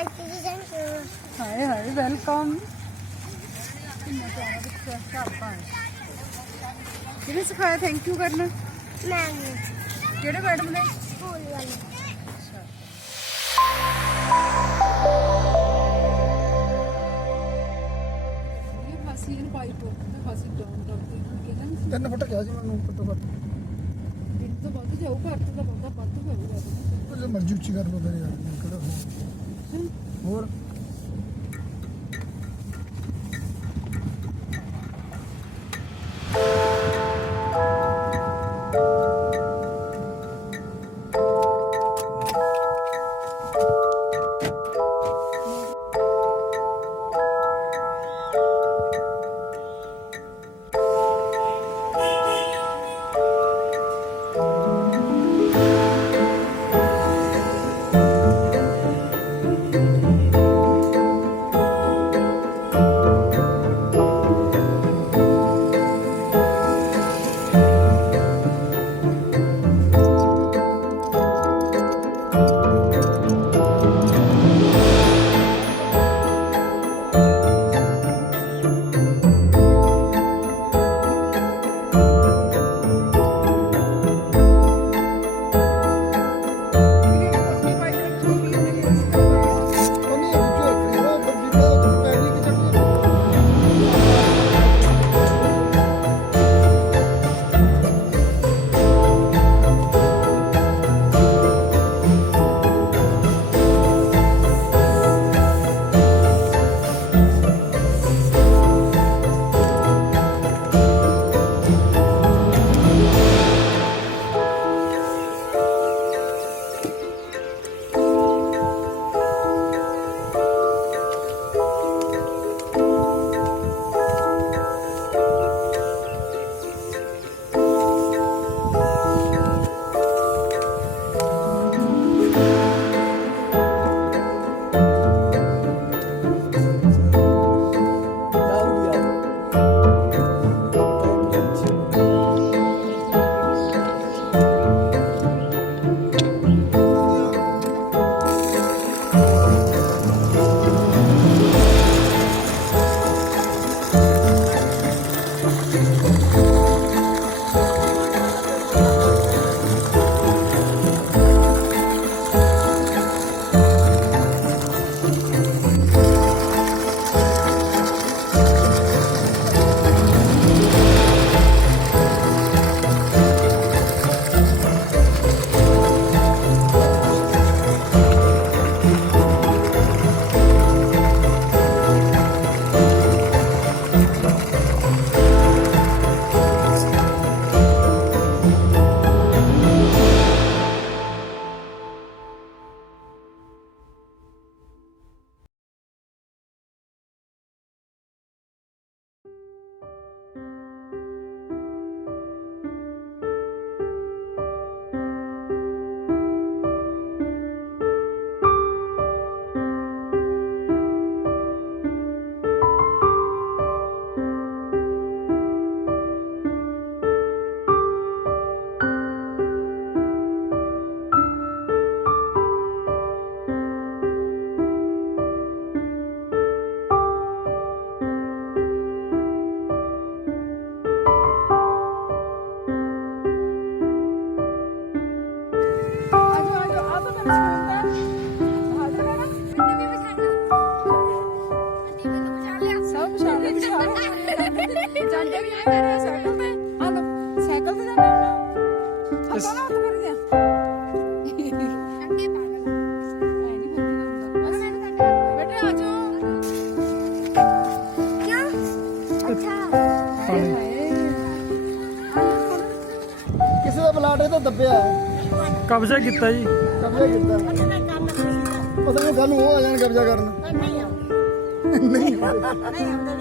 Aunty ਜੀ thank you. ਹਾਏ ਹਾਏ ਵੈਲਕਮ। ਕਿਹਨੇ ਸਿਖਾਇਆ ਥੈਂਕ ਯੂ ਕਰਨਾ? ਮੈਂ ਕਿਹੜੇ ਮੈਡਮ ਨੇ? ਸਕੂਲ ਵਾਲੀ। ਇਹ ਫਾਸੀ ਇਹਨੂੰ ਪਾਈਪ ਫਾਸੀ ਡਾਊਨ ਕਰਦੇ ਕਹਿੰਦਾ ਨਹੀਂ 3 ਫੁੱਟ ਕਿਹਾ ਸੀ ਮੈਨੂੰ ਘੱਟੋ ਘੱਟ। ਦਿਨ ਤੋਂ ਵੱਧ ਜਾਊ ਘੱਟ ਤਾਂ ਬੰਦਾ ਵੱਧ ਕਰੂਗਾ। ਉਹ ਮਰਜ਼ੀ ਉੱਚੀ ਕਰ ਲਓ ਫਿਰ ਯਾਰ ਕਿਹੜਾ ਹੋਰ ਜਾਂਦੇ ਵੀ ਆਏ ਸਾਈਕਲ ਤੇ ਆ ਲੋ ਸਾਈਕਲ ਤੇ ਜਾਂਦੇ ਆਪਾਂ ਨਾ ਉੱਤ ਕਰ ਗਿਆ ਅੱਗੇ ਪਾਗਲ ਐ ਨਹੀਂ ਹੁੰਦੀ ਬੇਟੇ ਆ ਜਾਓ ਕਿਉਂ ਅੱਛਾ ਹਾਏ ਹਾਏ ਕਿਸੇ ਦਾ ਪਲਾਟ ਇਹ ਤਾਂ ਦੱਬਿਆ ਕਬਜ਼ਾ ਕੀਤਾ ਜੀ। ਕਬਜ਼ਾ ਕੀਤਾ ਪਤਾ ਨਹੀਂ ਕੱਲ ਨੂੰ ਉਹ ਆ ਜਾਣ ਕਬਜ਼ਾ ਕਰਨ ਨਹੀਂ ਨਹੀਂ ਆਉਂਦੇ